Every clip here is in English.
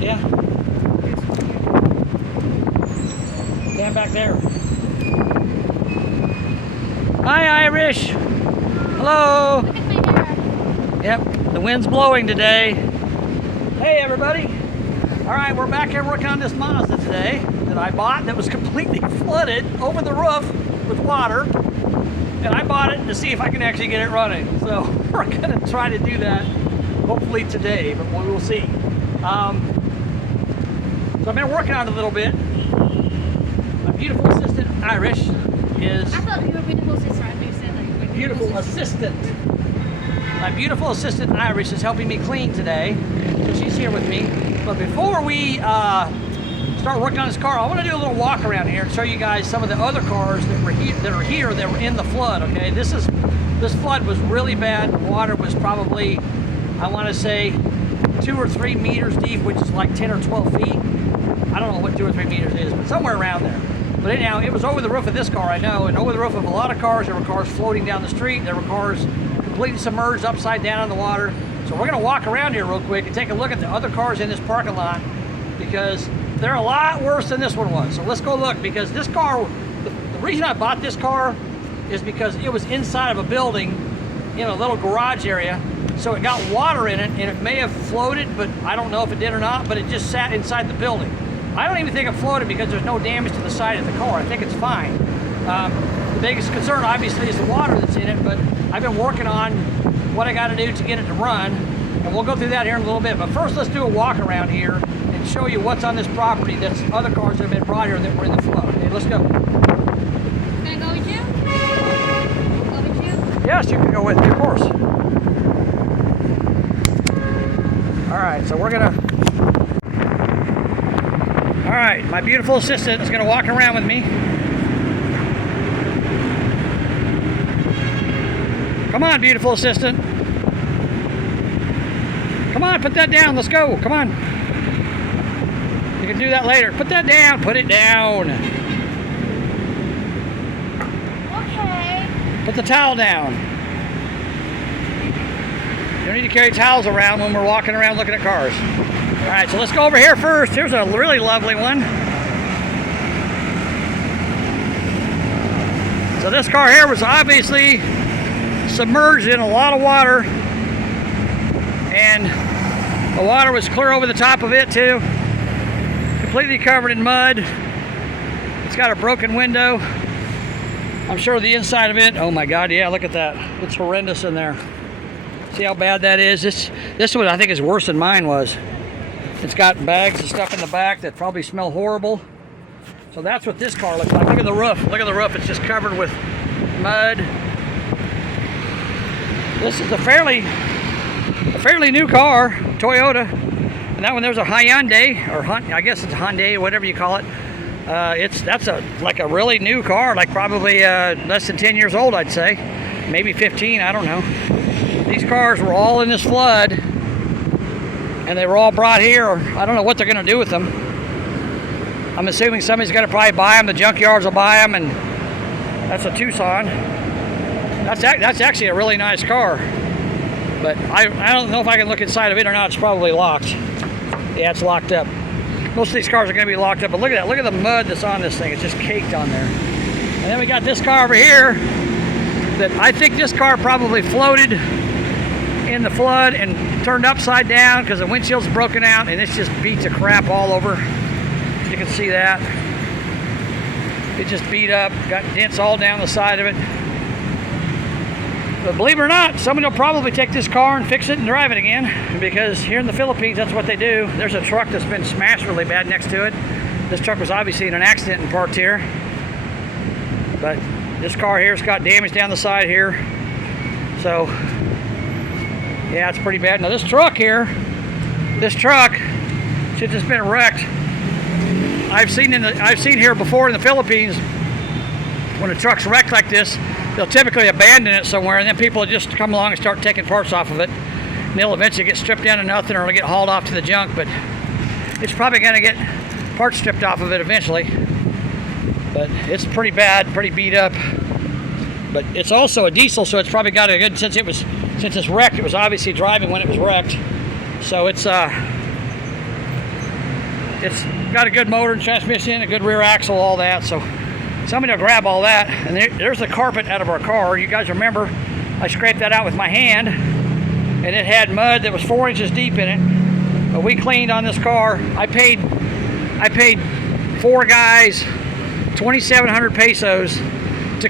Yeah. Stand back there. Hi, Irish. Hello. Look at my hair. Yep, the wind's blowing today. Hey, everybody. All right, we're back here working on this Mazda today that I bought that was completely flooded over the roof with water. And I bought it to see if I can actually get it running. So we're gonna try to do that hopefully today, but we will see. So I've been working on it a little bit. My beautiful assistant, Irish, is... I thought you were beautiful sister. I knew you said that you were beautiful assistant. My beautiful assistant, Irish, is helping me clean today. So she's here with me. But before we start working on this car, I want to do a little walk around here and show you guys some of the other cars that were here that were in the flood. Okay, this flood was really bad. The water was probably, I want to say, 2 or 3 meters deep, which is like 10 or 12 feet. I don't know what 2 or 3 meters is, but somewhere around there. But anyhow, it was over the roof of this car, I know, and over the roof of a lot of cars. There were cars floating down the street. There were cars completely submerged upside down in the water. So we're gonna walk around here real quick and take a look at the other cars in this parking lot, because they're a lot worse than this one was. So let's go look, because this car, the reason I bought this car is because it was inside of a building in a little garage area. So it got water in it, and it may have floated, but I don't know if it did or not, but it just sat inside the building. I don't even think it floated because there's no damage to the side of the car. I think it's fine. The biggest concern obviously is the water that's in it, but I've been working on what I gotta do to get it to run, and we'll go through that here in a little bit. But first, let's do a walk around here and show you what's on this property that's other cars that have been brought here that were in the flood. Okay, let's go. Can I go with you? Go with you? Yes, you can go with me, of course. All right, so we're gonna... All right, my beautiful assistant is gonna walk around with me. Come on, beautiful assistant. Come on, put that down, let's go, come on. You can do that later. Put that down, put it down. Okay. Put the towel down. You don't need to carry towels around when we're walking around looking at cars. All right, so let's go over here first. Here's a really lovely one. So this car here was obviously submerged in a lot of water, and the water was clear over the top of it too. Completely covered in mud. It's got a broken window. I'm sure the inside of it, oh my God, yeah, look at that. It's horrendous in there. See how bad that is? This one I think is worse than mine was. It's got bags of stuff in the back that probably smell horrible. So that's what this car looks like. Look at the roof. Look at the roof. It's just covered with mud. This is a fairly new car, Toyota. And that one there's a Hyundai, or I guess it's a Hyundai, whatever you call it. That's like a really new car, like probably less than 10 years old, I'd say. Maybe 15, I don't know. These cars were all in this flood, and they were all brought here. I don't know what they're gonna do with them. I'm assuming somebody's gonna probably buy them. The junkyards will buy them, and that's a Tucson. That's actually a really nice car, but I don't know if I can look inside of it or not. It's probably locked. Yeah, it's locked up. Most of these cars are gonna be locked up, but look at that. Look at the mud that's on this thing. It's just caked on there. And then we got this car over here that I think this car probably floated in the flood and turned upside down because the windshield's broken out, and it's just beat to crap all over. You can see that. It just beat up, got dents all down the side of it. But believe it or not, somebody will probably take this car and fix it and drive it again, because here in the Philippines, that's what they do. There's a truck that's been smashed really bad next to it. This truck was obviously in an accident and parked here. But this car here's got damage down the side here. So, yeah, it's pretty bad. Now this truck here, should just been wrecked. I've seen here before in the Philippines, when a truck's wrecked like this, they'll typically abandon it somewhere, and then people will just come along and start taking parts off of it. And they'll eventually get stripped down to nothing, or it'll get hauled off to the junk, but it's probably gonna get parts stripped off of it eventually. But it's pretty bad, pretty beat up. But it's also a diesel, so it's probably got a good, since it's wrecked, it was obviously driving when it was wrecked. So it's it's got a good motor and transmission, a good rear axle, all that. So somebody will grab all that. And there's the carpet out of our car. You guys remember I scraped that out with my hand, and it had mud that was 4 inches deep in it. But we cleaned on this car. I paid 4 guys 2,700 pesos to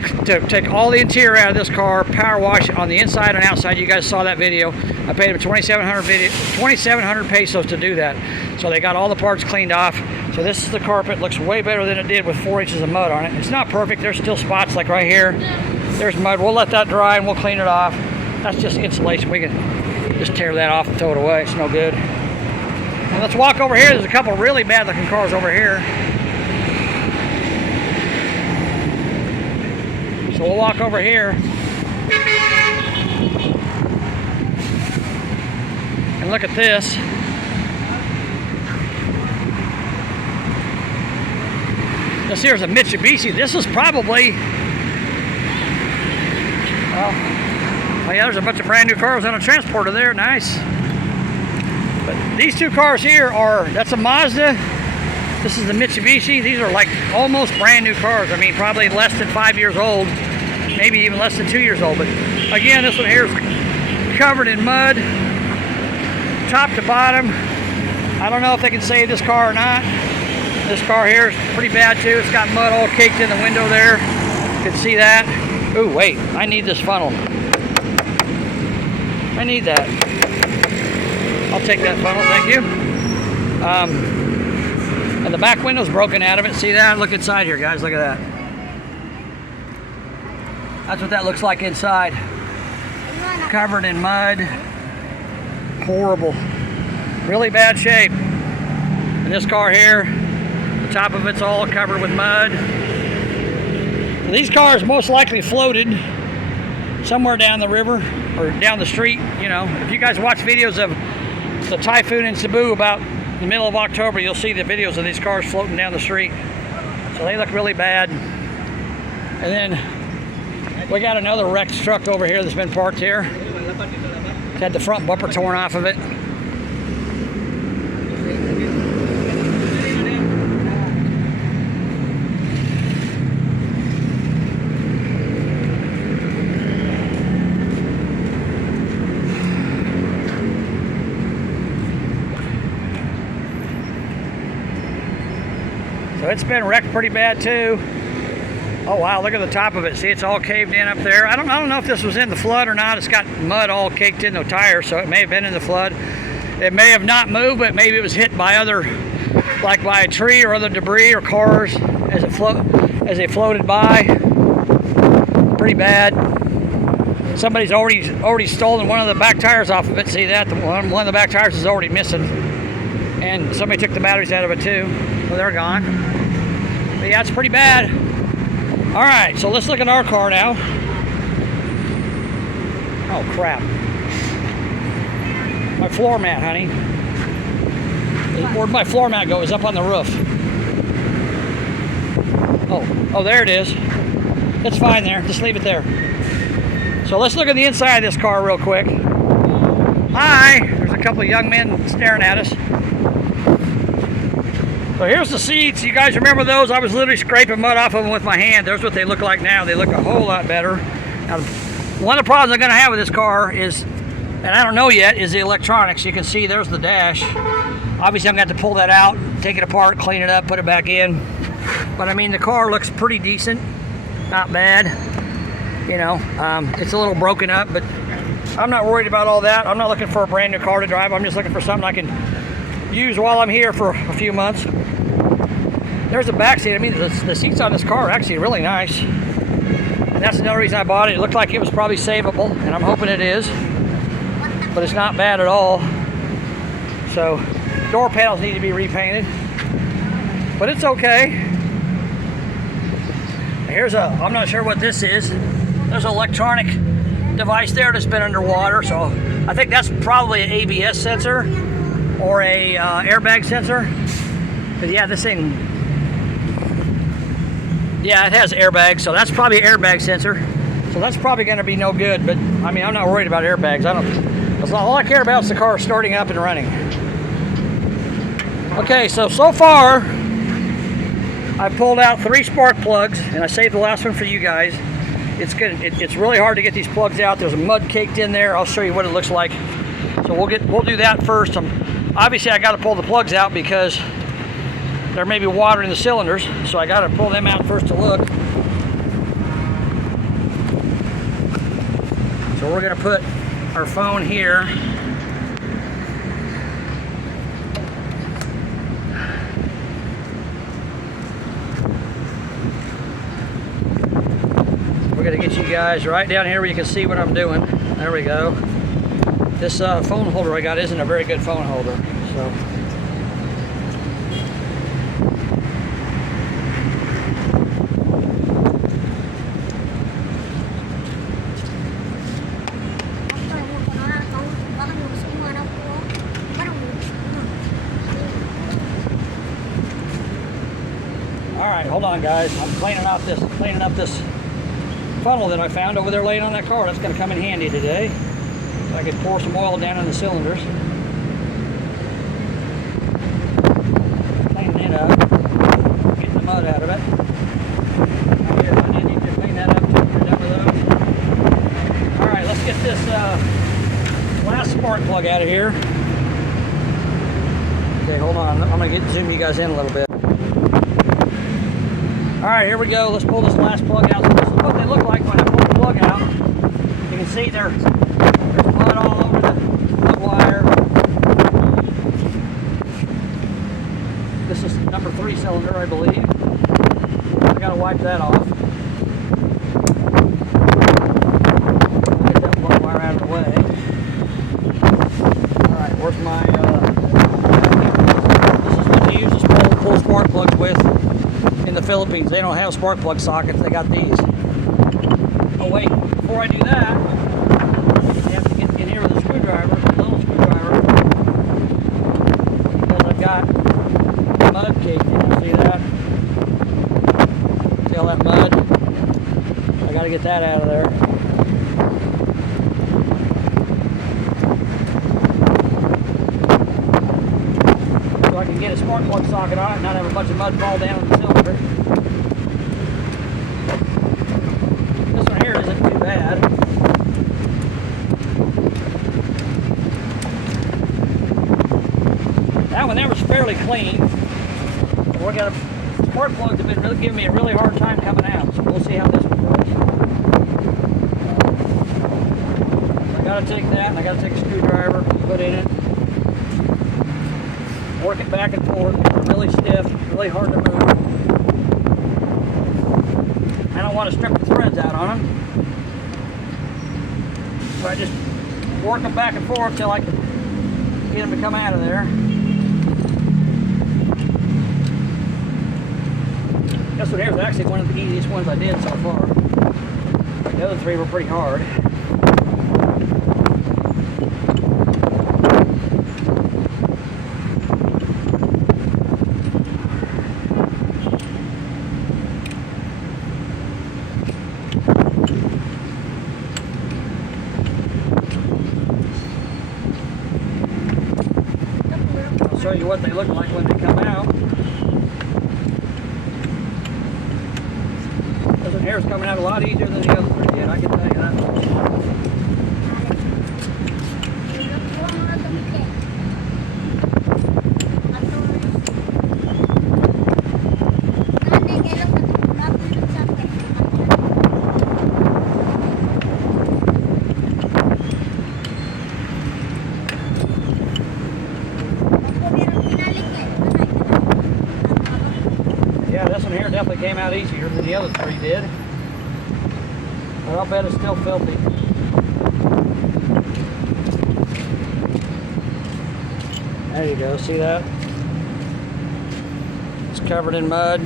take all the interior out of this car, power wash it on the inside and outside. You guys saw that video. I paid them 2,700 pesos to do that. So they got all the parts cleaned off. So this is the carpet. Looks way better than it did with 4 inches of mud on it. It's not perfect. There's still spots like right here. There's mud. We'll let that dry and we'll clean it off. That's just insulation. We can just tear that off and throw it away. It's no good. And let's walk over here. There's a couple really bad looking cars over here. So we'll walk over here and look at this. This here's a Mitsubishi. This is probably, well, yeah, there's a bunch of brand new cars on a transporter there. Nice. But these two cars here that's a Mazda. This is the Mitsubishi. These are like almost brand new cars. I mean, probably less than 5 years old, maybe even less than 2 years old. But again, this one here is covered in mud, top to bottom. I don't know if they can save this car or not. This car here is pretty bad too. It's got mud all caked in the window there. You can see that. Ooh, wait, I need this funnel. I need that. I'll take that funnel, thank you. And the back window's broken out of it. See that? Look inside here, guys. Look at that. That's what that looks like inside. Covered in mud. Horrible. Really bad shape. And this car here, the top of it's all covered with mud. And these cars most likely floated somewhere down the river or down the street. You know, if you guys watch videos of the typhoon in Cebu about in the middle of October, you'll see the videos of these cars floating down the street. So they look really bad. And then we got another wrecked truck over here that's been parked here. It's had the front bumper torn off of it. So it's been wrecked pretty bad too. Oh wow, look at the top of it. See, it's all caved in up there. I don't know if this was in the flood or not. It's got mud all caked in the tires, so it may have been in the flood. It may have not moved, but maybe it was hit by other, like by a tree or other debris or cars as they floated by. Pretty bad. Somebody's already stolen one of the back tires off of it. See that? One of the back tires is already missing. And somebody took the batteries out of it too. So they're gone. But yeah, it's pretty bad. All right, so let's look at our car now. Oh crap. My floor mat, honey. Where'd my floor mat go? It's up on the roof. Oh, there it is. It's fine there. Just leave it there. So let's look at the inside of this car real quick. Hi. There's a couple of young men staring at us. So here's the seats. You guys remember those? I was literally scraping mud off of them with my hand. There's what they look like now. They look a whole lot better. Now, one of the problems I'm going to have with this car is, and I don't know yet, is the electronics. You can see there's the dash. Obviously, I'm going to have to pull that out, take it apart, clean it up, put it back in. But I mean, the car looks pretty decent. Not bad. You know, it's a little broken up, but I'm not worried about all that. I'm not looking for a brand new car to drive. I'm just looking for something I can use while I'm here for a few months. There's the back seat. I mean, the seats on this car are actually really nice. And that's another reason I bought it. It looked like it was probably savable, and I'm hoping it is. But it's not bad at all. So, door panels need to be repainted. But it's okay. Here's I'm not sure what this is. There's an electronic device there that's been underwater. So, I think that's probably an ABS sensor or a airbag sensor. But yeah, this thing, yeah, it has airbags, so that's probably an airbag sensor. So that's probably going to be no good, but I mean, I'm not worried about airbags. All I care about is the car starting up and running. Okay, so far I pulled out 3 spark plugs, and I saved the last one for you guys. It's good. It's really hard to get these plugs out. There's mud caked in there. I'll show you what it looks like. So we'll do that first. Obviously I got to pull the plugs out because there may be water in the cylinders, so I got to pull them out first to look. So we're going to put our phone here. We're going to get you guys right down here where you can see what I'm doing. There we go. This phone holder I got isn't a very good phone holder, so. All right, hold on, guys. I'm cleaning up this funnel that I found over there laying on that car. That's going to come in handy today. So I could pour some oil down in the cylinders. Cleaning it up. Getting the mud out of it. Oh, here, I need to clean that up too. We're done with those. All right, let's get this last spark plug out of here. Okay, hold on. I'm going to zoom you guys in a little bit. All right, here we go. Let's pull this last plug out. So this is what they look like when I pull the plug out. You can see there's mud all over the mud wire. This is number 3 cylinder, I believe. I gotta wipe that off. Get that mud wire out of the way. All right, where's my? This is what they use to pull spark plugs with. In the Philippines, they don't have spark plug sockets, they got these. Oh wait, before I do that, you have to get in here with a screwdriver, a little screwdriver, because I've got mud caked in, see that? See all that mud? I gotta get that out of there. So I can get a spark plug socket on it and not have a bunch of mud fall down in the cylinder. This one here isn't too bad. That one there was fairly clean. We got spark plugs have been really giving me a really hard time coming out, so we'll see how this one goes. I gotta take that and I gotta take a screwdriver, put in it. Work it back and forth. They're really stiff, really hard to move. I don't want to strip the threads out on them. So I just work them back and forth till I can get them to come out of there. This one here is actually one of the easiest ones I did so far. The other 3 were pretty hard. Show you what they look like when they come out. This one here is coming out a lot easier than the other 3 did, I can tell you that. Yeah, this one here definitely came out easier than the other 3 did. But I'll bet it's still filthy. There you go, see that? It's covered in mud.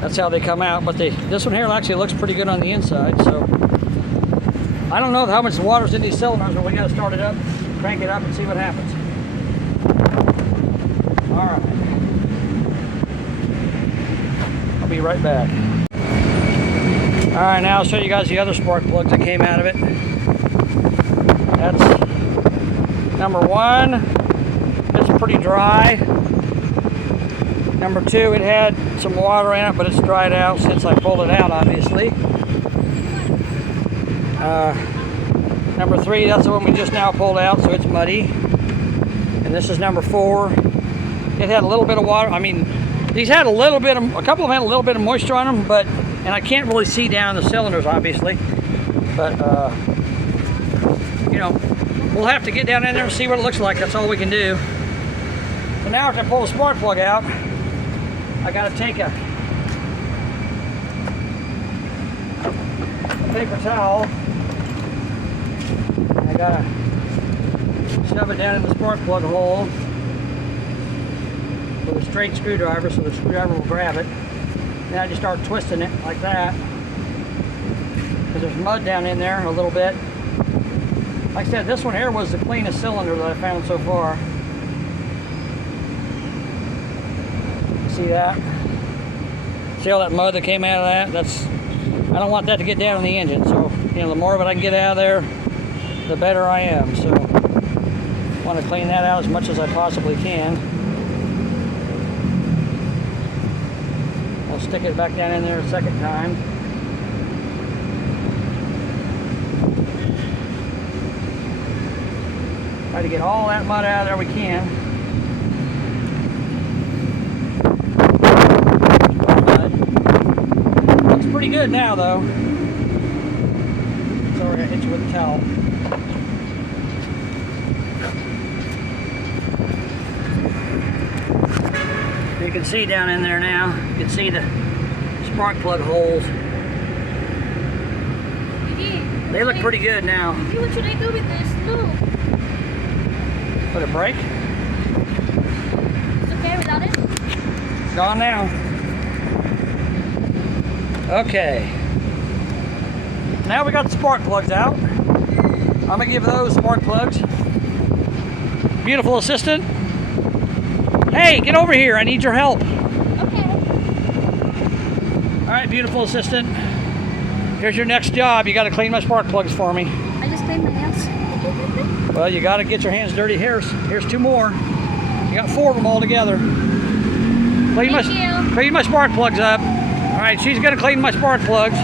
That's how they come out, but this one here actually looks pretty good on the inside, so I don't know how much water's in these cylinders, but we gotta start it up, crank it up and see what happens. All right. I'll be right back. All right, now I'll show you guys the other spark plugs that came out of it. That's number 1, It's pretty dry. Number 2, it had some water in it, but it's dried out since I pulled it out, obviously. Number 3, that's the one we just now pulled out, so it's muddy. And this is number 4. It had a little bit of water. I mean, these had a couple of them had a little bit of moisture on them, and I can't really see down the cylinders, obviously. But, you know, we'll have to get down in there and see what it looks like. That's all we can do. So now after I pull the spark plug out, I gotta take a paper towel. I gotta shove it down in the spark plug hole with a straight screwdriver so the screwdriver will grab it. Then I just start twisting it like that, because there's mud down in there a little bit. Like I said, this one here was the cleanest cylinder that I found so far. See that? See all that mud that came out of that? I don't want that to get down in the engine, so the more of it I can get out of there, the better I am. So I want to clean that out as much as I possibly can. I'll stick it back down in there a second time. Try to get all that mud out of there we can. Looks pretty good now, though. Sorry, I hit you with a towel. You can see down in there now. You can see the spark plug holes. They look pretty good now. What should I do with this? Look. Put a brake. It's okay without it? Gone now. Okay. Now we got the spark plugs out. I'm gonna give those spark plugs. Beautiful assistant. Hey, get over here. I need your help. Okay. All right, beautiful assistant. Here's your next job. You got to clean my spark plugs for me. I just cleaned my hands. Well, you got to get your hands dirty. Here's 2 more. You got 4 of them all together. Clean my spark plugs up. All right, she's gonna clean my spark plugs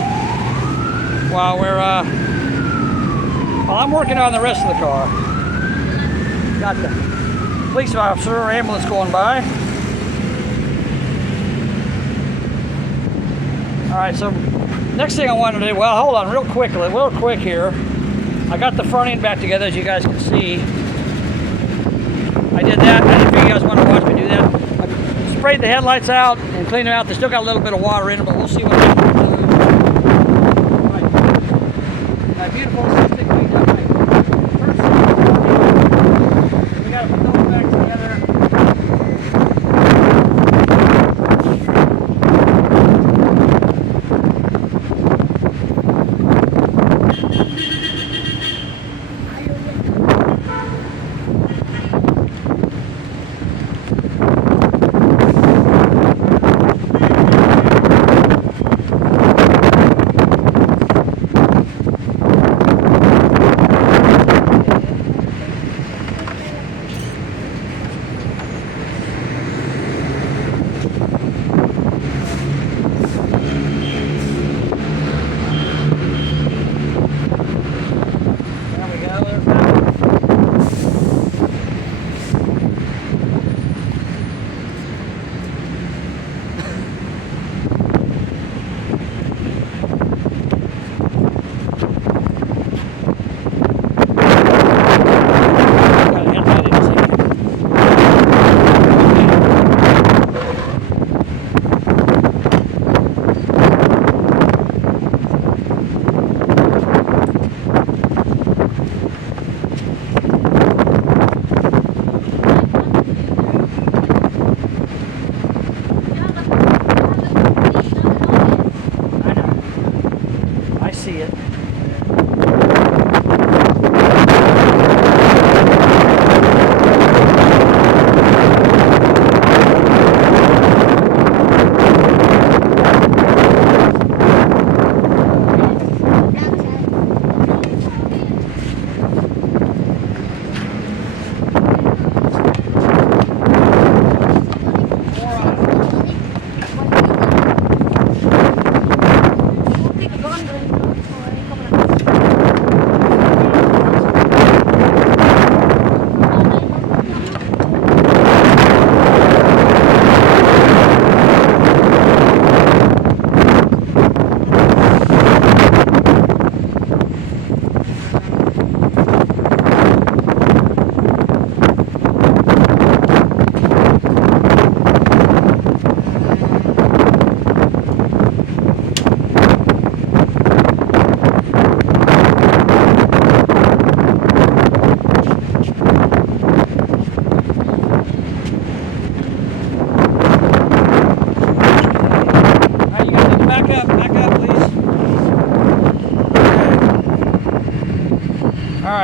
while I'm working on the rest of the car. Got the police officer or ambulance going by. All right, so next thing I want to do, well, hold on real quick here. I got the front end back together, as you guys can see. I did that. I didn't think you guys want to watch me do that. I sprayed the headlights out and cleaned them out. They still got a little bit of water in them, but we'll see what happens. My beautiful assistant cleaned up my first set. We got to put those back together.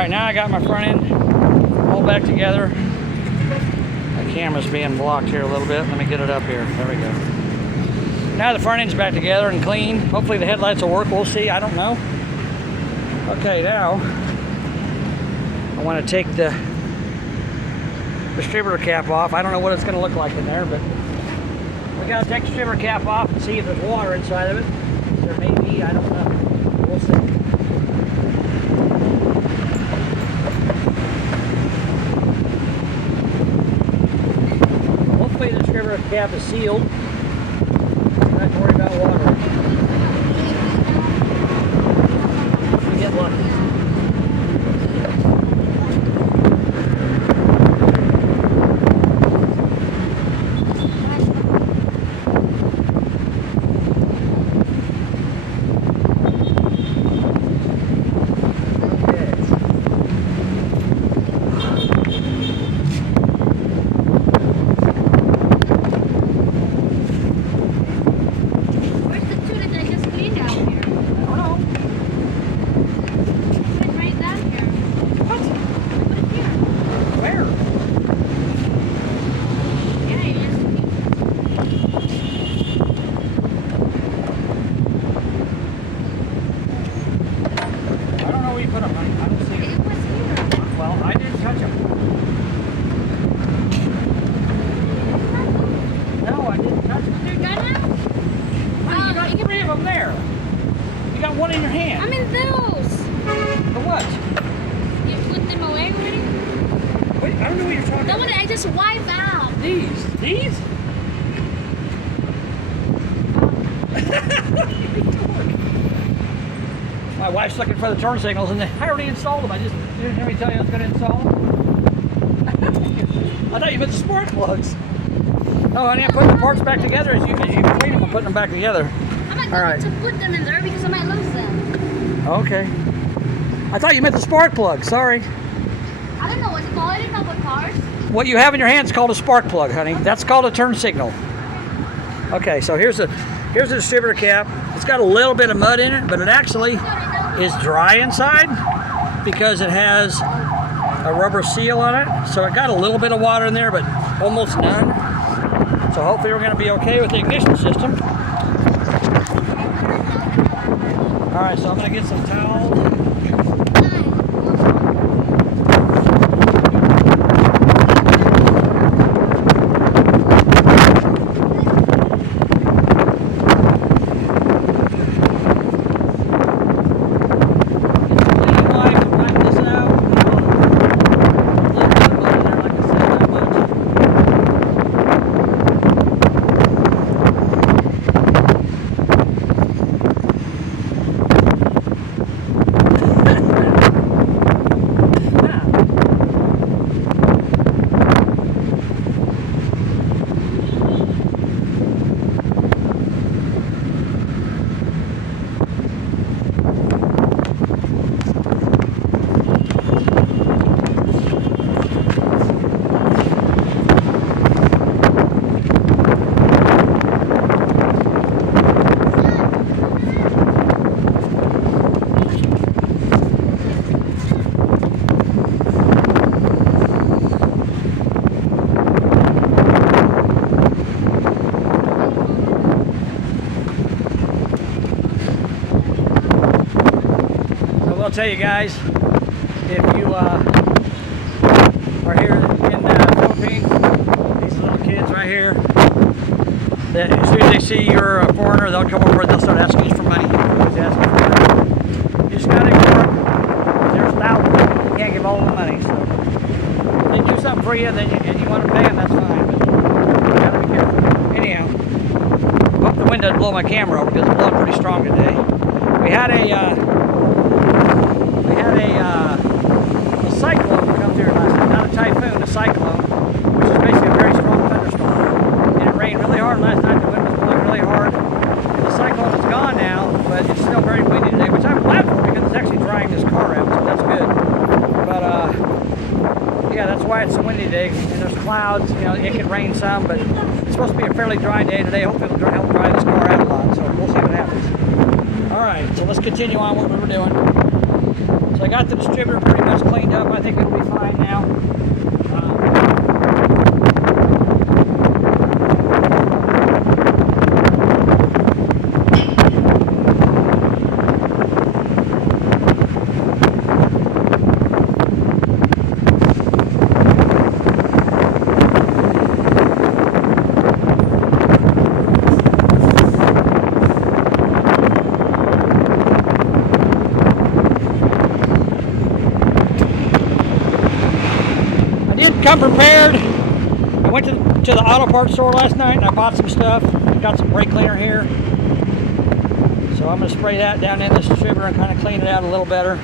right, now I got my front end all back together. My camera's being blocked here a little bit. Let me get it up here. There we go. Now the front end's back together and clean. Hopefully the headlights will work. We'll see. I don't know. Okay, now I want to take the distributor cap off. I don't know what it's going to look like in there, but we got to take the distributor cap off and see if there's water inside of it. There may be. I don't know. We'll see. Hopefully the distributor cap is sealed. Not have to worry about water. We get lucky. One in your hand. I'm in those. For what? You put them away already? Wait, I don't know what you're talking The about. one that I just wiped out. These? These? My wife's looking for the turn signals and I already installed them. I just didn't hear me tell you I was going to install them. I thought you meant the spark plugs. Oh, honey, I'm putting the parts back together as you clean them. I'm putting them back together. I'm not going to put them in there because I might lose them. Okay. I thought you meant the spark plug. Sorry. I don't know what to call it. It's not with cars. What you have in your hand is called a spark plug, honey. That's called a turn signal. Okay, so here's the distributor cap. It's got a little bit of mud in it, but it actually is dry inside because it has a rubber seal on it. So it got a little bit of water in there, but almost none. So hopefully we're going to be okay with the ignition system. All right, so I'm going to get some towels. I'll tell you guys, if you are here in the Philippines, these little kids right here, that as soon as they see you're a foreigner, they'll come over and they'll start asking you for money. Always asking for money. You just gotta ignore them. There's thousands of them. You can't give all the money. So if they do something for you and you want to pay them, that's fine. But you gotta be careful. Anyhow, I hope the wind doesn't blow my camera over because it's blowing pretty strong today. We had a cyclone come through last night. Not a typhoon, a cyclone, which is basically a very strong thunderstorm. And it rained really hard last night. The wind was blowing really hard. And the cyclone is gone now, but it's still very windy today, which I'm glad for because it's actually drying this car out, so that's good. But yeah, that's why it's so windy today. And there's clouds. You know, it can rain some, but it's supposed to be a fairly dry day today. Hopefully it'll help dry this car out a lot. So we'll see what happens. All right, so let's continue on what we were doing. So I got the distributor pretty much cleaned up. I think it'll be fine now. Come prepared. I went to the auto parts store last night and I bought some stuff. Got some brake cleaner here. So I'm going to spray that down in this distributor and kind of clean it out a little better.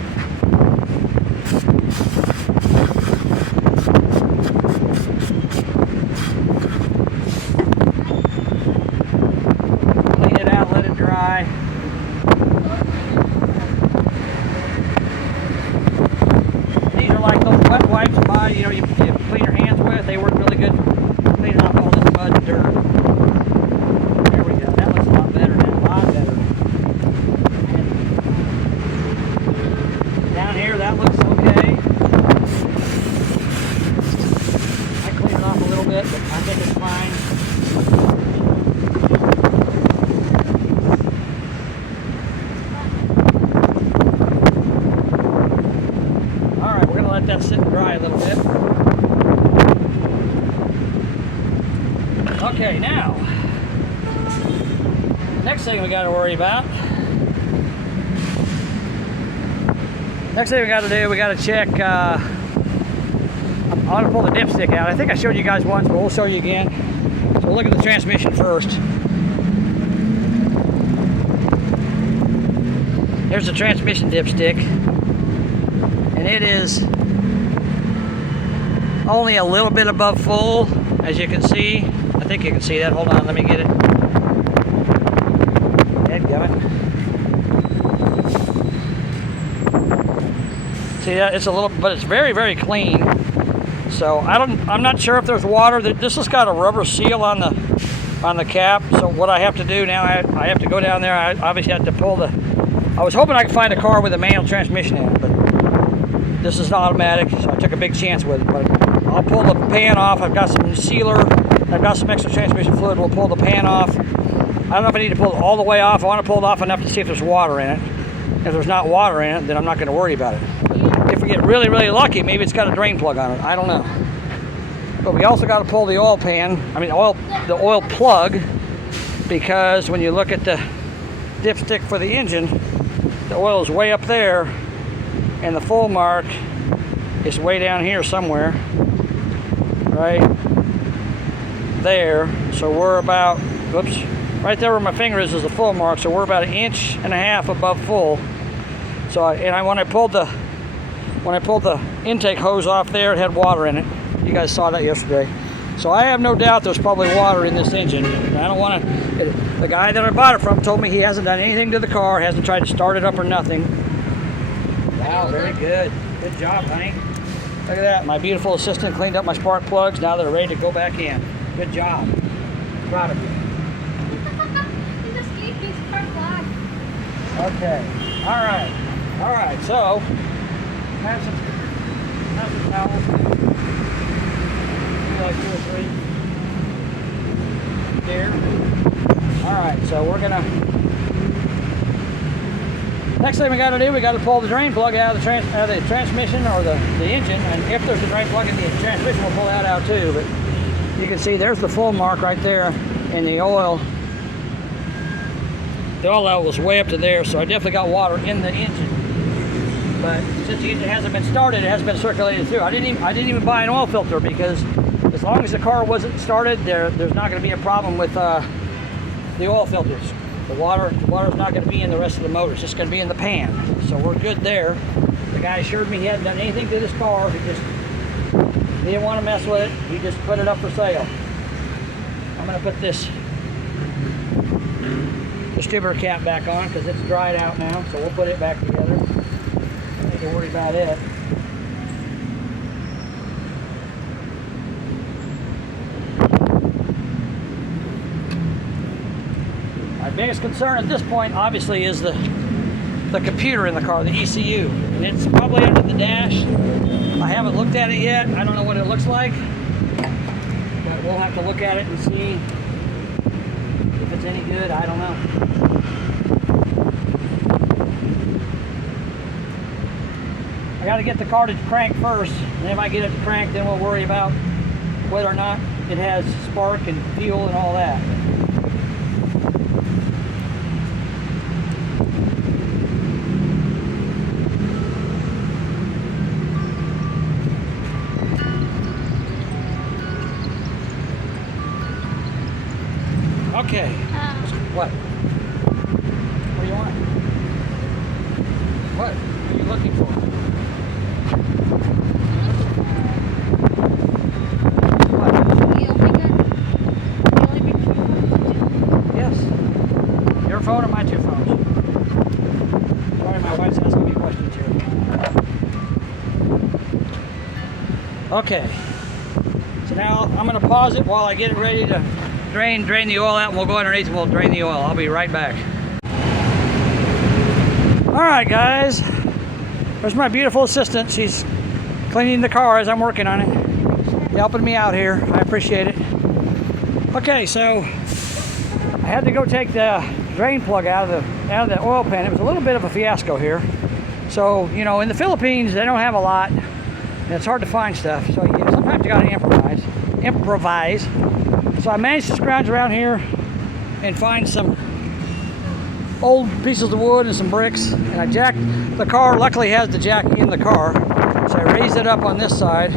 Clean it out, let it dry. These are like those wet wipes you buy, you know, you clean your hands with. They work really good for cleaning off all this mud and dirt. There we go. That looks a lot better now. A lot better. And down here, that looks okay. I clean it off a little bit, but I think it's fine. All right, we're going to let that sit and dry a little bit. Okay, now, the next thing we got to worry about, we got to check, I want to pull the dipstick out. I think I showed you guys once, but we'll show you again. So we'll look at the transmission first. Here's the transmission dipstick, and it is only a little bit above full, as you can see. I think you can see that. Hold on, let me get it. Dadgummit. See that? It's a little, but it's very, very clean. So I'm not sure if there's water. This has got a rubber seal on the cap. So what I have to do now, I have to go down there. I obviously have to pull the. I was hoping I could find a car with a manual transmission in it, but this is automatic, so I took a big chance with it. But I'll pull the pan off. I've got some sealer. I've got some extra transmission fluid. We'll pull the pan off. I don't know if I need to pull it all the way off. I want to pull it off enough to see if there's water in it. If there's not water in it, then I'm not going to worry about it. But if we get really, really lucky, maybe it's got a drain plug on it. I don't know. But we also got to pull the oil pan. The oil plug, because when you look at the dipstick for the engine, the oil is way up there, and the full mark is way down here somewhere, right there. So we're about, whoops, right there where my finger is the full mark. So we're about 1.5 inches above full. So when I pulled the intake hose off there, it had water in it. You guys saw that yesterday. So I have no doubt there's probably water in this engine. I don't want to. The guy that I bought it from told me he hasn't done anything to the car, hasn't tried to start it up or nothing. Wow, very good. Good job, honey. Look at that. My beautiful assistant cleaned up my spark plugs. Now they're ready to go back in. Good job. Proud of you. You just gave me spark plug. Okay. All right. All right. So, have some towels. Maybe like 2 or 3. There. All right. So we're gonna. Next thing we got to do, we got to pull the drain plug out of the transmission or the engine, and if there's a drain plug in the transmission, we'll pull that out too. But you can see there's the full mark right there in the oil. The oil level was way up to there, so I definitely got water in the engine. But since the engine hasn't been started, it hasn't been circulated through. I didn't even buy an oil filter, because as long as the car wasn't started, there's not going to be a problem with the oil filters. The water's not going to be in the rest of the motor. It's just going to be in the pan. So we're good there. The guy assured me he hadn't done anything to this car. He didn't want to mess with it. He just put it up for sale. I'm going to put this distributor cap back on because it's dried out now. So we'll put it back together. Don't need to worry about it. My biggest concern at this point, obviously, is the the computer in the car, the ECU. And it's probably under the dash. I haven't looked at it yet. I don't know what it looks like. But we'll have to look at it and see if it's any good. I don't know. I got to get the car to crank first. And if I get it cranked, then we'll worry about whether or not it has spark and fuel and all that. Okay. What? What do you want? What are you looking for? What? Yes. Your phone or my two phones? Sorry, my wife's asking me questions here. Okay. So now I'm going to pause it while I get it ready to drain the oil out, and we'll go underneath and we'll drain the oil. I'll be right back. Alright guys, there's my beautiful assistant. She's cleaning the car as I'm working on it, helping me out here. I appreciate it. Okay, so I had to go take the drain plug out of the oil pan. It was a little bit of a fiasco here. So, you know, in the Philippines they don't have a lot and it's hard to find stuff, so sometimes you gotta improvise. So I managed to scrounge around here and find some old pieces of wood and some bricks, and I jacked the car. Luckily it has the jack in the car, so I raised it up on this side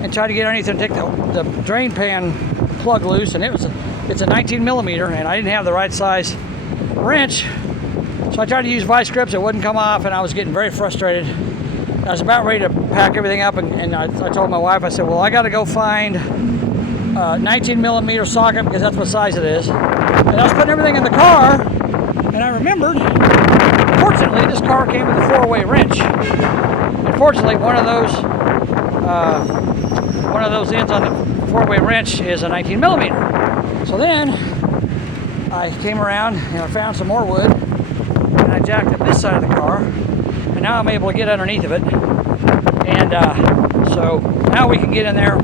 and tried to get underneath and take the drain pan plug loose, and it's a 19 millimeter, and I didn't have the right size wrench, so I tried to use vice grips. It wouldn't come off, and I was getting very frustrated. I was about ready to pack everything up, and I told my wife, I said, well, I got to go find 19 millimeter socket because that's what size it is. And I was putting everything in the car, and I remembered, fortunately, this car came with a 4-way wrench. Unfortunately, one of those ends on the 4-way wrench is a 19 millimeter. So then I came around and I found some more wood, and I jacked up this side of the car, and now I'm able to get underneath of it. And so now we can get in there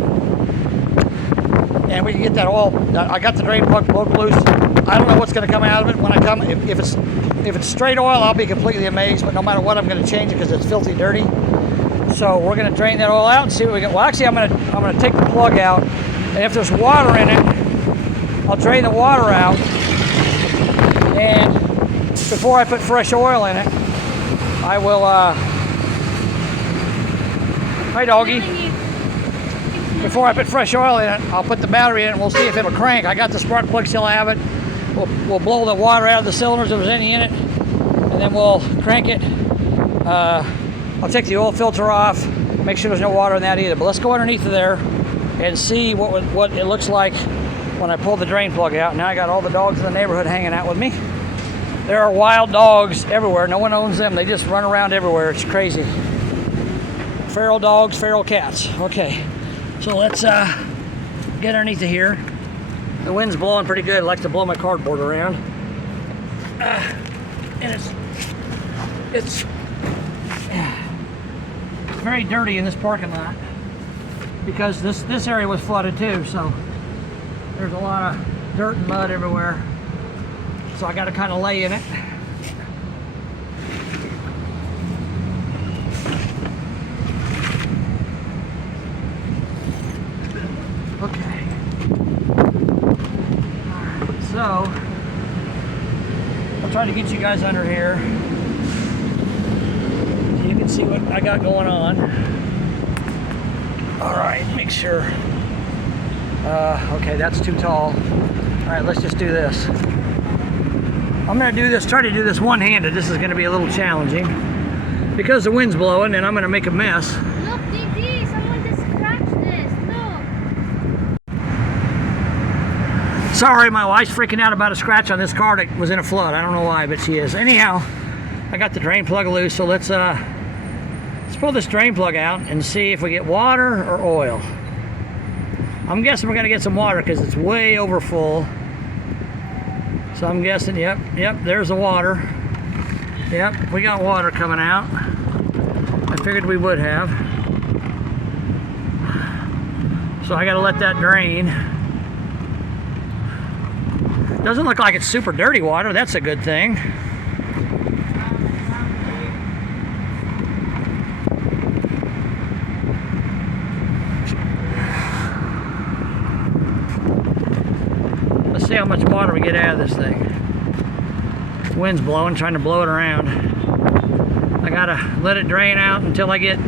and we can get that oil. I got the drain plug loose. I don't know what's going to come out of it when I come. If it's straight oil, I'll be completely amazed. But no matter what, I'm going to change it because it's filthy dirty. So we're going to drain that oil out and see what we get. Well, actually, I'm going to take the plug out, and if there's water in it, I'll drain the water out. And before I put fresh oil in it, I will. Hi, doggy. Before I put fresh oil in it, I'll put the battery in it and we'll see if it'll crank. I got the spark plug, still have it. We'll blow the water out of the cylinders if there's any in it, and then we'll crank it. I'll take the oil filter off, make sure there's no water in that either. But let's go underneath of there and see what it looks like when I pull the drain plug out. Now I got all the dogs in the neighborhood hanging out with me. There are wild dogs everywhere. No one owns them. They just run around everywhere. It's crazy. Feral dogs, feral cats. Okay. So let's get underneath of here. The wind's blowing pretty good. It likes to blow my cardboard around. And it's very dirty in this parking lot because this area was flooded too, so there's a lot of dirt and mud everywhere. So I got to kind of lay in it. Okay. Alright, so I'll try to get you guys under here so you can see what I got going on. Alright, make sure. Okay, that's too tall. Alright, let's just do this. I'm going to do this, try to do this one-handed. This is going to be a little challenging because the wind's blowing and I'm going to make a mess. Look, Didi, someone just scratched this. Look. Sorry, my wife's freaking out about a scratch on this car that was in a flood. I don't know why, but she is. Anyhow, I got the drain plug loose, so let's pull this drain plug out and see if we get water or oil. I'm guessing we're going to get some water because it's way over full. So I'm guessing, yep, there's the water. Yep, we got water coming out. I figured we would have. So I gotta let that drain. Doesn't look like it's super dirty water. That's a good thing. Let's see how much water we get out of this thing. Wind's blowing, trying to blow it around. I gotta let it drain out until I get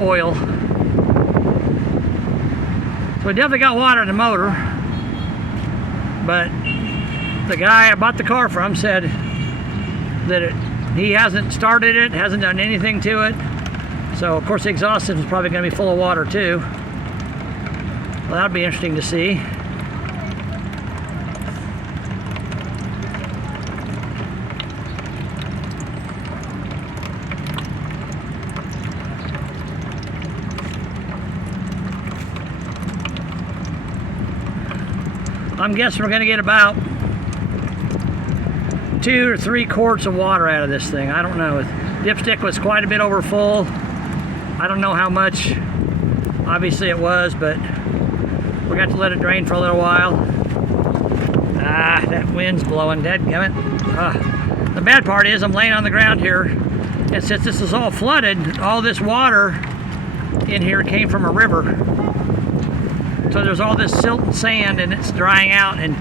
oil. So we definitely got water in the motor, but the guy I bought the car from said that he hasn't started it, hasn't done anything to it. So of course the exhaust system is probably going to be full of water too. Well, that'd be interesting to see. I'm guessing we're going to get about 2 or 3 quarts of water out of this thing. I don't know. Dipstick was quite a bit over full. I don't know how much. Obviously it was, but we got to let it drain for a little while. Ah, that wind's blowing, dadgummit. The bad part is I'm laying on the ground here, and since this is all flooded, all this water in here came from a river. So there's all this silt and sand, and it's drying out, and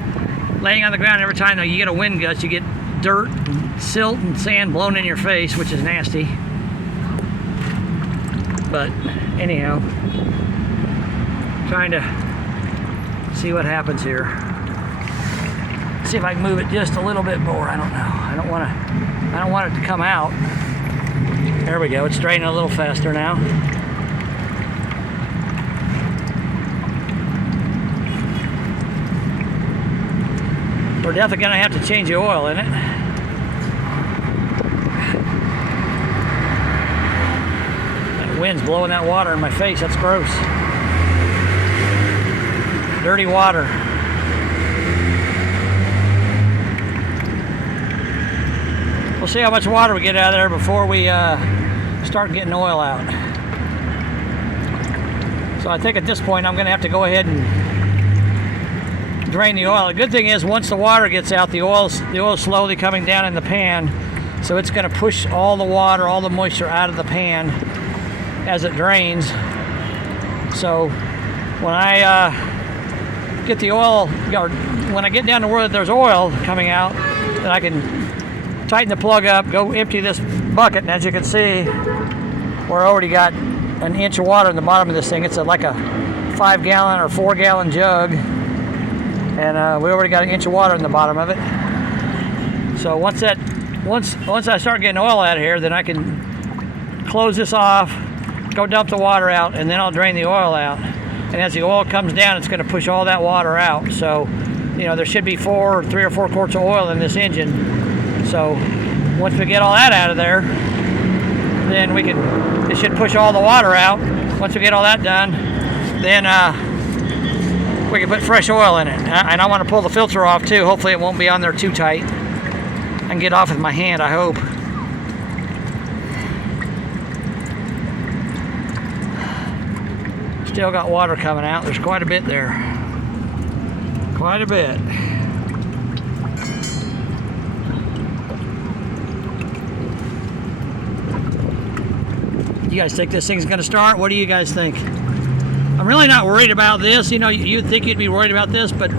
laying on the ground every time though you get a wind gust, you get dirt and silt and sand blown in your face, which is nasty. But anyhow, trying to see what happens here. See if I can move it just a little bit more. I don't know. I don't want it to come out. There we go. It's draining a little faster now. We're definitely gonna have to change the oil in it. That wind's blowing that water in my face. That's gross. Dirty water. We'll see how much water we get out of there before we start getting oil out. So I think at this point I'm gonna have to go ahead and drain the oil. The good thing is once the water gets out, the oil's slowly coming down in the pan, so it's going to push all the water, all the moisture out of the pan as it drains. So when I get the oil, or when I get down to where there's oil coming out, then I can tighten the plug up, go empty this bucket, and as you can see, we're already got an inch of water in the bottom of this thing. It's like a 5-gallon or 4-gallon jug. And we already got an inch of water in the bottom of it. So once I start getting oil out of here, then I can close this off, go dump the water out, and then I'll drain the oil out. And as the oil comes down, it's going to push all that water out. So, you know, there should be 3 or 4 quarts of oil in this engine. So once we get all that out of there, then it should push all the water out. Once we get all that done, then we can put fresh oil in it. And I want to pull the filter off too. Hopefully it won't be on there too tight. I can get off with my hand, I hope. Still got water coming out. There's quite a bit there. Quite a bit. You guys think this thing's gonna start? What do you guys think? I'm really not worried about this. You know, you'd think you'd be worried about this, but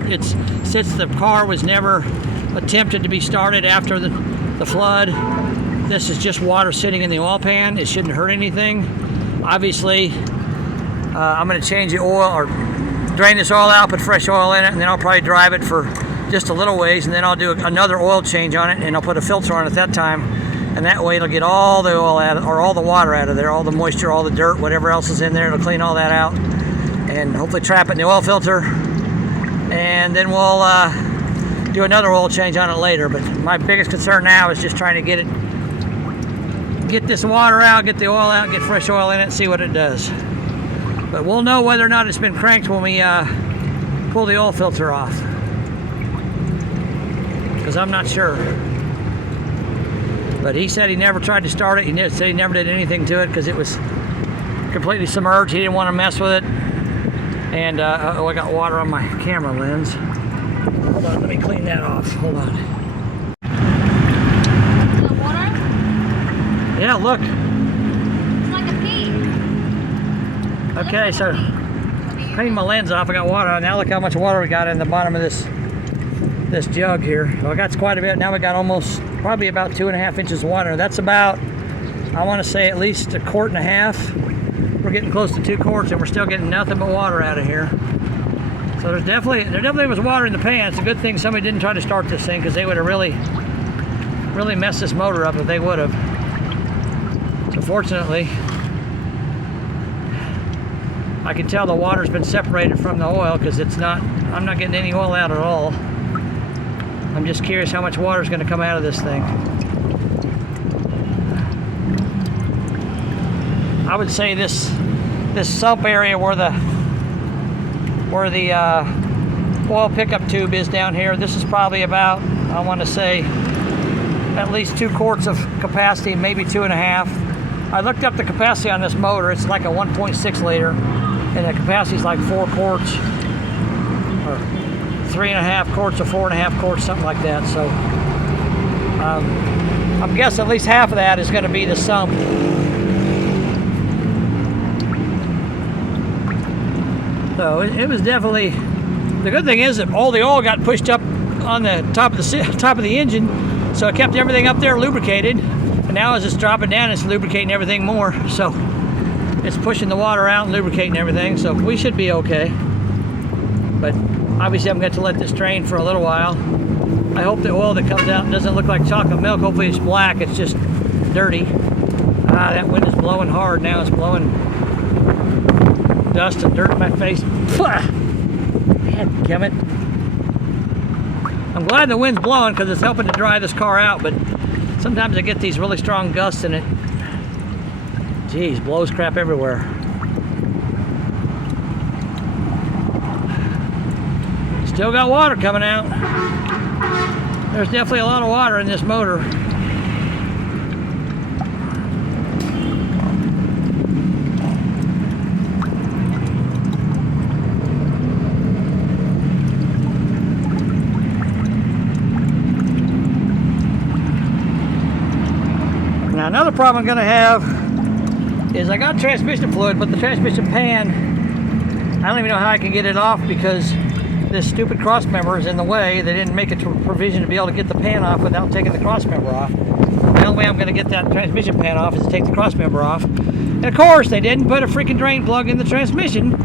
since the car was never attempted to be started after the flood, this is just water sitting in the oil pan. It shouldn't hurt anything. Obviously, I'm going to change the oil or drain this oil out, put fresh oil in it, and then I'll probably drive it for just a little ways, and then I'll do another oil change on it, and I'll put a filter on it at that time, and that way it'll get all the oil out, or all the water out of there, all the moisture, all the dirt, whatever else is in there. It'll clean all that out, and hopefully trap it in the oil filter, and then we'll do another oil change on it later. But my biggest concern now is just trying to get this water out, get the oil out, get fresh oil in it, and see what it does. But we'll know whether or not it's been cranked when we pull the oil filter off, because I'm not sure. But he said he never tried to start it. He said he never did anything to it because it was completely submerged. He didn't want to mess with it. And oh, I got water on my camera lens. Hold on, let me clean that off. Hold on. Water? Yeah, look. It's like a pea. Okay, so clean my lens off. I got water on. Now look how much water we got in the bottom of this jug here. Well, I got quite a bit. Now we got probably about 2.5 inches of water. That's about, I want to say, at least 1.5 quarts. We're getting close to 2 quarts, and we're still getting nothing but water out of here. So there definitely was water in the pan. It's a good thing somebody didn't try to start this thing, because they would have really messed this motor up if they would have. So fortunately, I can tell the water's been separated from the oil, because I'm not getting any oil out at all. I'm just curious how much water is going to come out of this thing. I would say this sump area where the oil pickup tube is down here, this is probably about, I want to say, at least 2 quarts of capacity, maybe 2.5. I looked up the capacity on this motor. It's like a 1.6 liter, and the capacity is like 4 quarts, or 3.5 quarts or 4.5 quarts, something like that. So I'm guessing at least half of that is going to be the sump. So it was definitely, the good thing is that all the oil got pushed up on the top of the engine, so it kept everything up there lubricated. And now as it's dropping down, it's lubricating everything more. So it's pushing the water out and lubricating everything. So we should be okay. But obviously I'm going to let this drain for a little while. I hope the oil that comes out doesn't look like chocolate milk. Hopefully it's black. It's just dirty. That wind is blowing hard now. It's blowing dust and dirt in my face. Damn it. I'm glad the wind's blowing because it's helping to dry this car out, but sometimes I get these really strong gusts and it, geez, blows crap everywhere. Still got water coming out. There's definitely a lot of water in this motor. Now another problem I'm going to have is I got transmission fluid, but the transmission pan, I don't even know how I can get it off because this stupid cross member is in the way. They didn't make a provision to be able to get the pan off without taking the cross member off. The only way I'm going to get that transmission pan off is to take the cross member off. And of course, they didn't put a freaking drain plug in the transmission,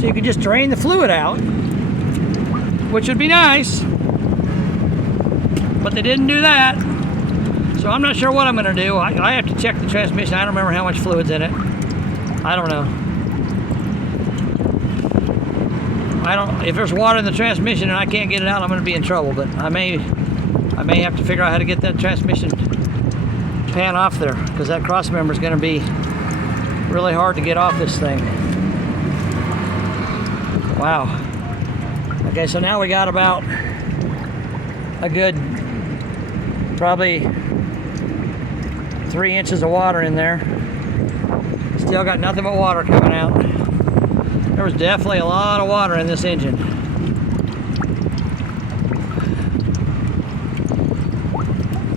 so you could just drain the fluid out, which would be nice, but they didn't do that. So I'm not sure what I'm going to do. I have to check the transmission. I don't remember how much fluid's in it. I don't know. If there's water in the transmission and I can't get it out, I'm going to be in trouble. But I may have to figure out how to get that transmission pan off there, because that cross member is going to be really hard to get off this thing. Wow. Okay, so now we got about a good, probably 3 inches of water in there. Still got nothing but water coming out. There was definitely a lot of water in this engine.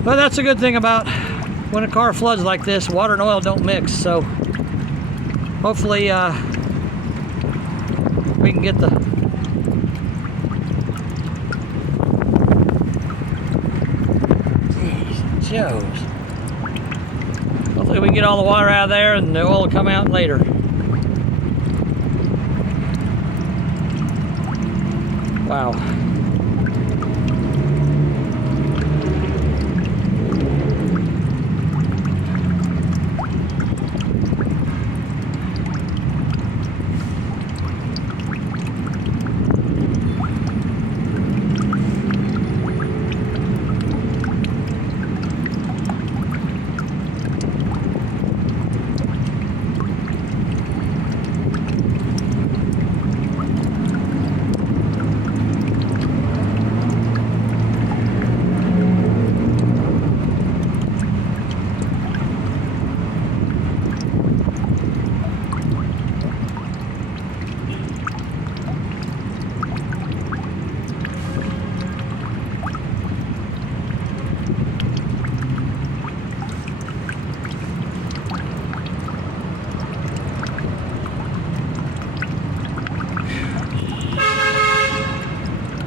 But that's a good thing about when a car floods like this, water and oil don't mix. So hopefully we can get the shows. Hopefully we can get all the water out of there and the oil will come out later. Wow.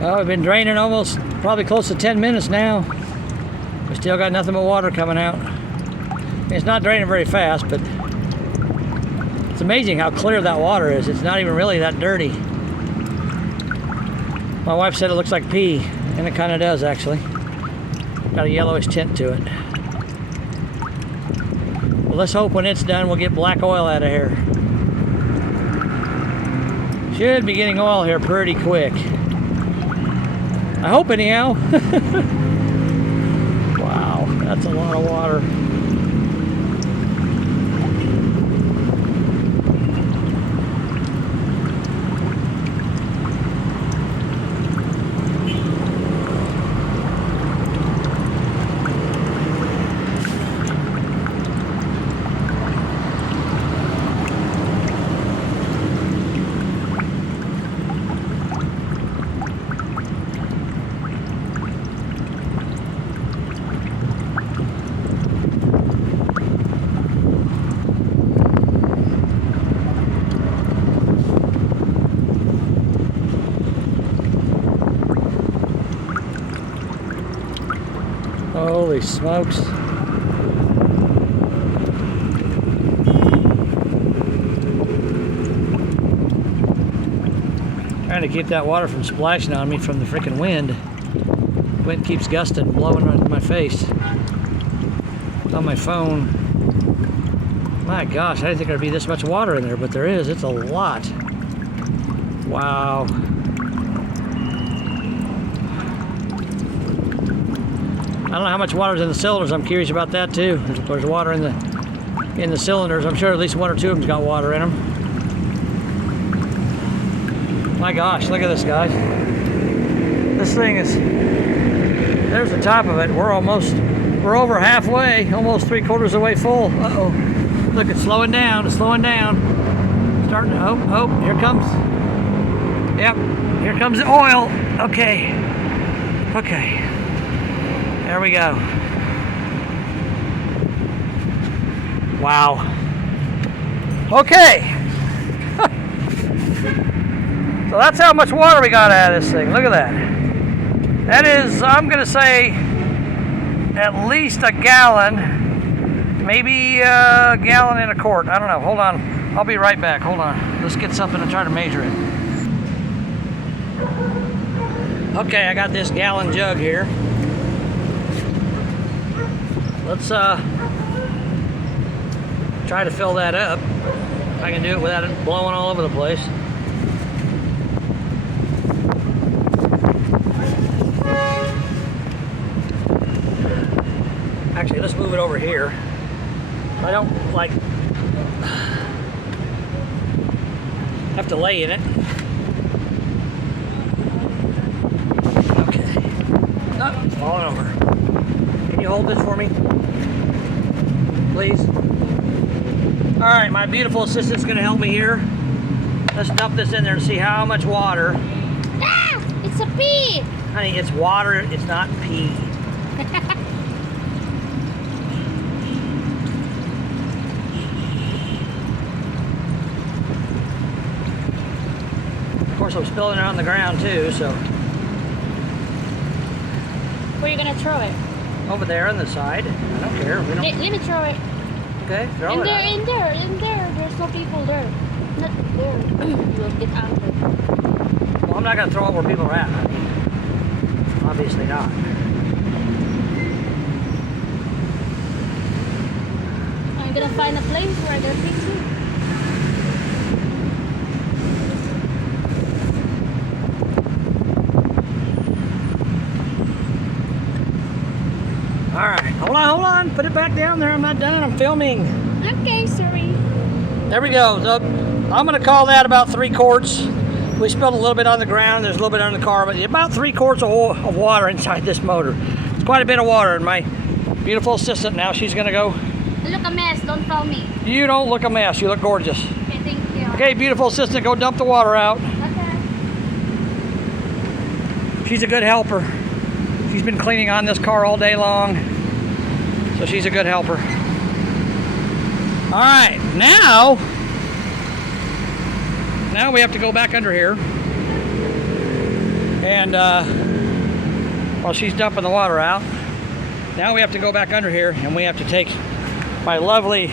Well, we've been draining almost, probably close to 10 minutes now. We still got nothing but water coming out. It's not draining very fast, but it's amazing how clear that water is. It's not even really that dirty. My wife said it looks like pee, and it kind of does actually. Got a yellowish tint to it. Well, let's hope when it's done we'll get black oil out of here. Should be getting oil here pretty quick. I hope anyhow. Wow, that's a lot of water. Holy smokes. Trying to keep that water from splashing on me from the freaking wind. Wind keeps gusting, blowing on my face. On my phone. My gosh, I didn't think there'd be this much water in there, but there is. It's a lot. Wow. I don't know how much water's in the cylinders. I'm curious about that too. There's water in the cylinders. I'm sure at least one or two of them's got water in them. My gosh, look at this, guys. This thing is, there's the top of it. We're over halfway, almost 3/4 of the way full. Uh-oh. Look, it's slowing down. It's slowing down. Starting to, oh, here comes. Yep, here comes the oil. Okay. Okay. There we go. Wow. Okay. So that's how much water we got out of this thing. Look at that. That is, I'm going to say, at least a gallon. Maybe a gallon and a quart. I don't know. Hold on. I'll be right back. Hold on. Let's get something and try to measure it. Okay, I got this gallon jug here. Let's try to fill that up. If I can do it without it blowing all over the place. Actually, let's move it over here. I don't like have to lay in it. Okay. Oh, it's falling over. Can you hold this for me? Please? Alright, my beautiful assistant's gonna help me here. Let's dump this in there and see how much water. Ah! It's a pea! Honey, it's water, it's not pee. Of course, I'm spilling it on the ground too, so. Where are you gonna throw it? Over there on the side. I don't care. We don't. Let me throw it. Okay, throw In it. there, in there, in there. There's no people there. Not there. You'll get angry. Well, I'm not gonna throw it where people are at. Honey. Obviously not. I'm gonna find a place where they're fixing. Alright, hold on. Put it back down there. I'm not done. I'm filming. Okay, sorry. There we go. So I'm gonna call that about 3 quarts. We spilled a little bit on the ground. There's a little bit on the car, but about 3 quarts of water inside this motor. It's quite a bit of water. And my beautiful assistant now, she's gonna go. I look a mess. Don't tell me. You don't look a mess. You look gorgeous. Okay, thank you. Okay, beautiful assistant, go dump the water out. Okay. She's a good helper. She's been cleaning on this car all day long, so she's a good helper. All right, now we have to go back under here And while she's dumping the water out, now we have to go back under here and we have to take my lovely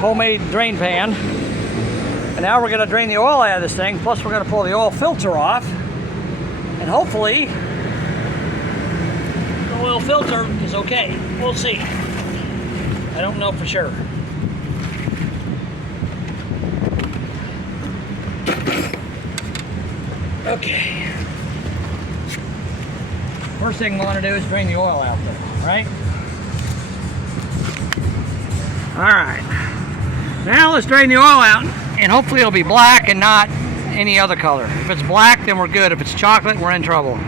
homemade drain pan. And now we're going to drain the oil out of this thing, plus we're going to pull the oil filter off. And hopefully, the oil filter is okay. We'll see. I don't know for sure. Okay. First thing I want to do is drain the oil out there, right? Alright. Now let's drain the oil out, and hopefully it'll be black and not any other color. If it's black, then we're good. If it's chocolate, we're in trouble.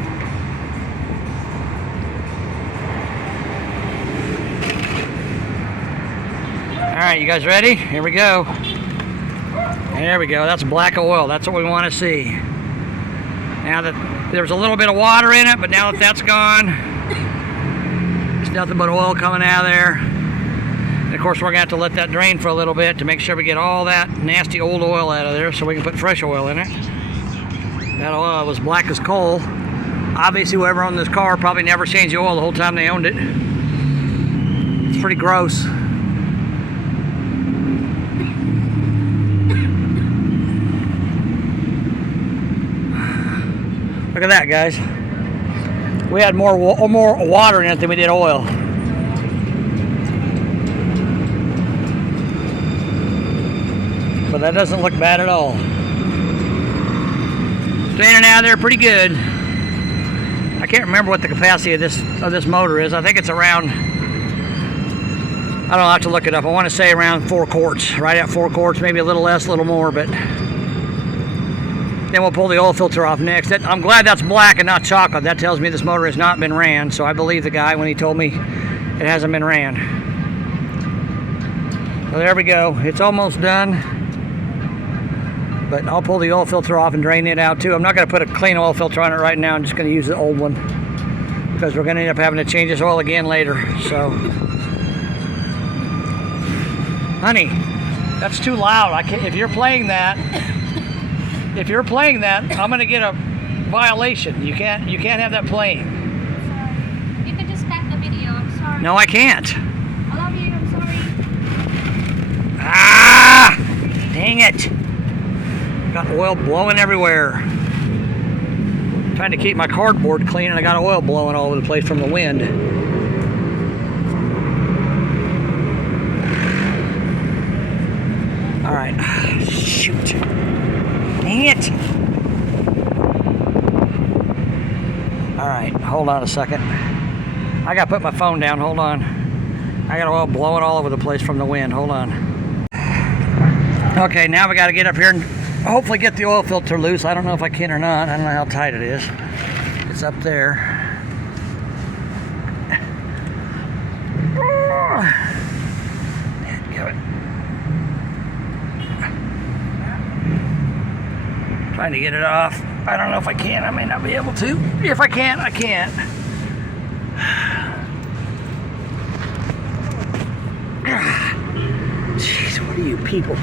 Alright, you guys ready? Here we go. There we go. That's black oil. That's what we want to see. Now that there's a little bit of water in it, but now that that's gone, there's nothing but oil coming out of there. And of course, we're going to have to let that drain for a little bit to make sure we get all that nasty old oil out of there so we can put fresh oil in it. That oil was black as coal. Obviously, whoever owned this car probably never changed the oil the whole time they owned it. It's pretty gross. Look at that, guys. We had more water in it than we did oil. But that doesn't look bad at all. Draining out of there pretty good. I can't remember what the capacity of this motor is. I think it's around, I don't know, I'll have to look it up. I want to say around 4 quarts, right at 4 quarts, maybe a little less, a little more, but then we'll pull the oil filter off next. I'm glad that's black and not chocolate. That tells me this motor has not been ran, so I believe the guy when he told me it hasn't been ran. So there we go. It's almost done. But I'll pull the oil filter off and drain it out too. I'm not going to put a clean oil filter on it right now. I'm just going to use the old one because we're going to end up having to change this oil again later. So, honey, that's too loud. I can't. If you're playing that, I'm going to get a violation. You can't have that playing. Sorry. You can just cut the video. I'm sorry. No, I can't. I love you. I'm sorry. Ah! Dang it. Got oil blowing everywhere. Trying to keep my cardboard clean and I got oil blowing all over the place from the wind. Alright. Shoot. Dang it. Alright, hold on a second. I gotta put my phone down, hold on. I got oil blowing all over the place from the wind, hold on. Okay, now we gotta get up here and hopefully get the oil filter loose. I don't know if I can or not. I don't know how tight it is. It's up there. Give it. Trying to get it off. I don't know if I can. I may not be able to. If I can't, I can't. Jeez, what are you people?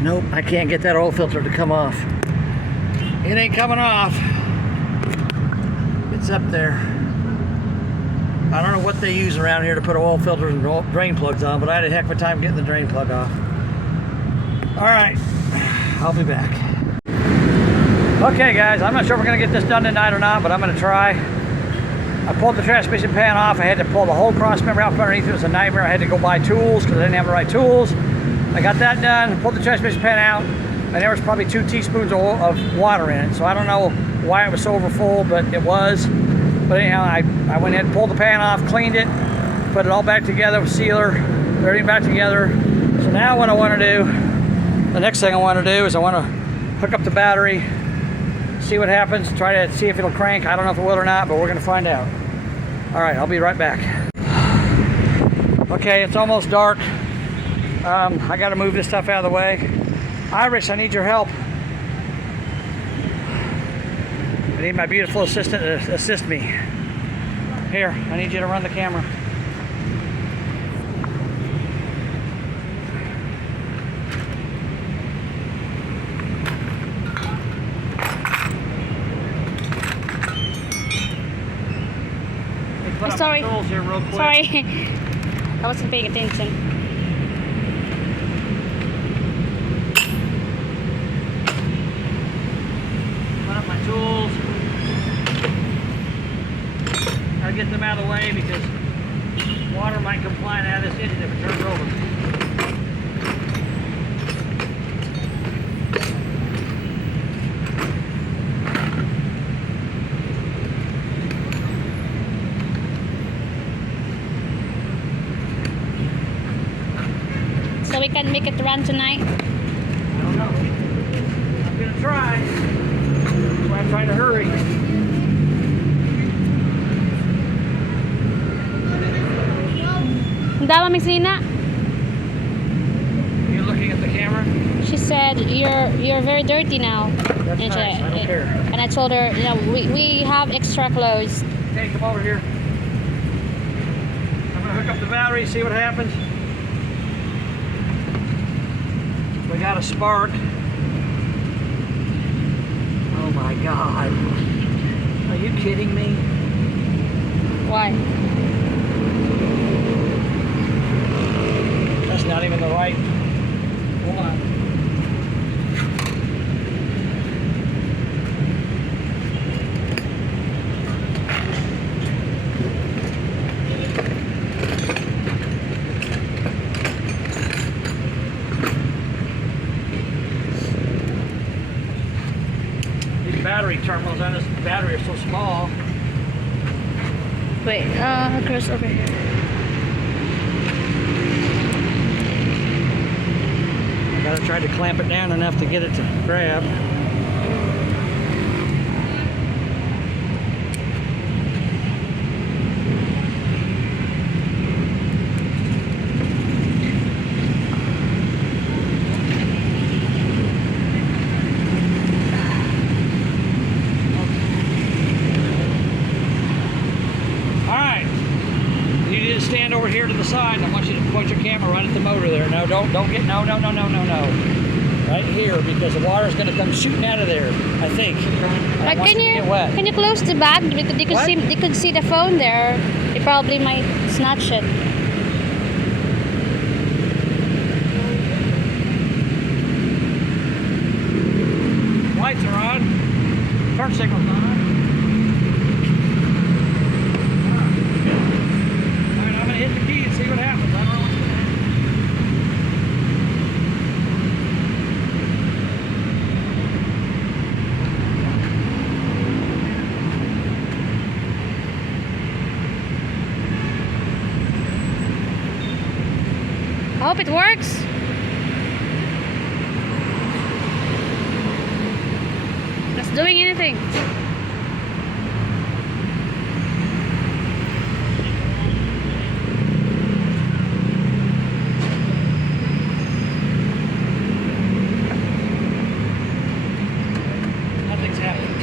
Nope, I can't get that oil filter to come off. It ain't coming off. It's up there. I don't know what they use around here to put oil filters and drain plugs on, but I had a heck of a time getting the drain plug off. Alright, I'll be back. Okay guys, I'm not sure if we're going to get this done tonight or not, but I'm going to try. I pulled the transmission pan off. I had to pull the whole cross member out from underneath. It was a nightmare. I had to go buy tools because I didn't have the right tools. I got that done, pulled the transmission pan out, and there was probably 2 teaspoons of water in it. So I don't know why it was so overfull, but it was. But anyhow, I went ahead and pulled the pan off, cleaned it, put it all back together with sealer, everything back together. So now what I want to do, the next thing I want to do is I want to hook up the battery, see what happens, try to see if it'll crank. I don't know if it will or not, but we're going to find out. All right, I'll be right back. Okay, it's almost dark. I got to move this stuff out of the way. Iris, I need your help. I need my beautiful assistant to assist me. Here, I need you to run the camera. sorry. Controls here real quick. Sorry. I wasn't paying attention. Put up my tools. Gotta get them out of the way because water might come flying out of this engine if it turns over. So we can make it run tonight. I don't know. I'm gonna try. That's why I'm trying to hurry. Ang dama Miss Lina. You're looking at the camera? She said you're very dirty now. That's And nice. I don't care. And I told her, you know, we have extra clothes. Okay, come over here. I'm gonna hook up the battery, see what happens. We got a spark. Oh my God. Are you kidding me? Why? That's not even the right. Hold on. These battery terminals on this battery are so small. Wait, Chris over here. I gotta try to clamp it down enough to get it to grab. Alright. You need to stand over here to the side. I want you to point your camera right at the motor there. No, don't get, no. Right here, because the water's gonna come shooting out of there, I think. I But want can you to get wet. you close the bag because What? they could see the phone there. They probably might snatch it. Lights are on. Turn signal's not on. Alright, I'm gonna hit the key and see what happens. I don't know what's gonna happen. I hope it works. It's doing anything. Nothing's happening.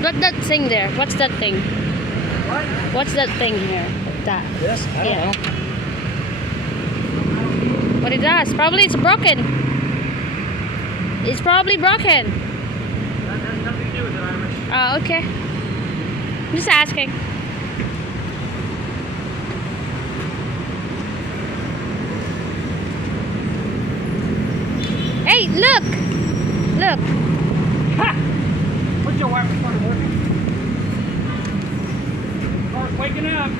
What's that thing there? What's that thing? What? What's that thing here? That. This? I don't Yeah. know. What it does? Probably it's broken. It's probably broken. That has nothing to do with it, Irish. Oh, okay. I'm just asking. Hey, look! Look. Ha! Put your wiper started working. Car's waking up.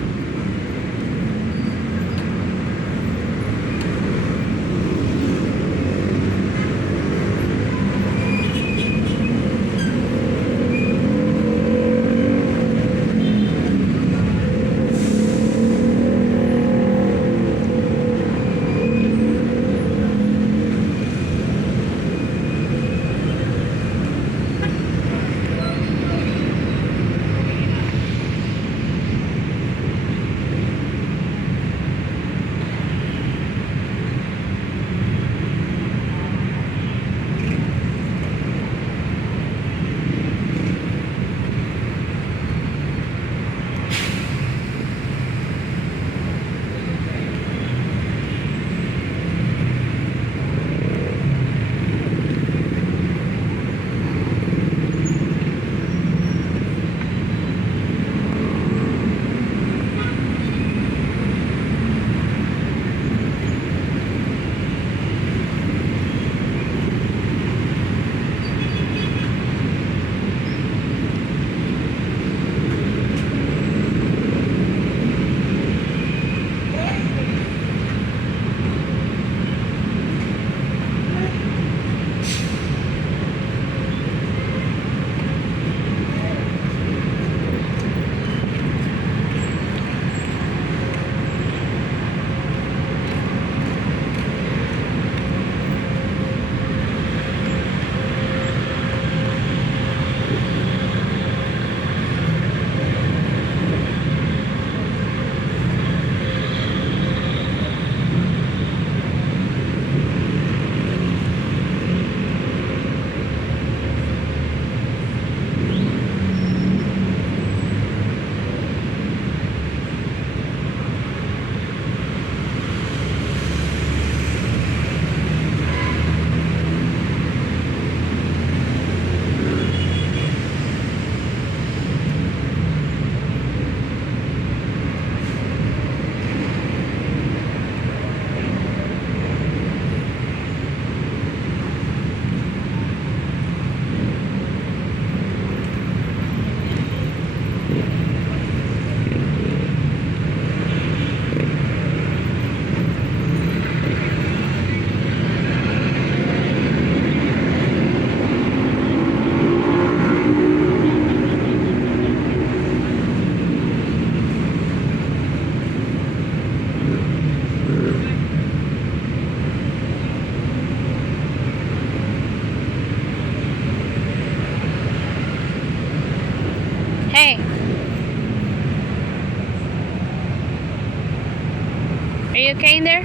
Are you okay in there?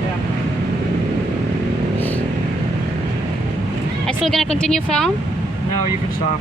Yeah. I still gonna continue film? No, you can stop.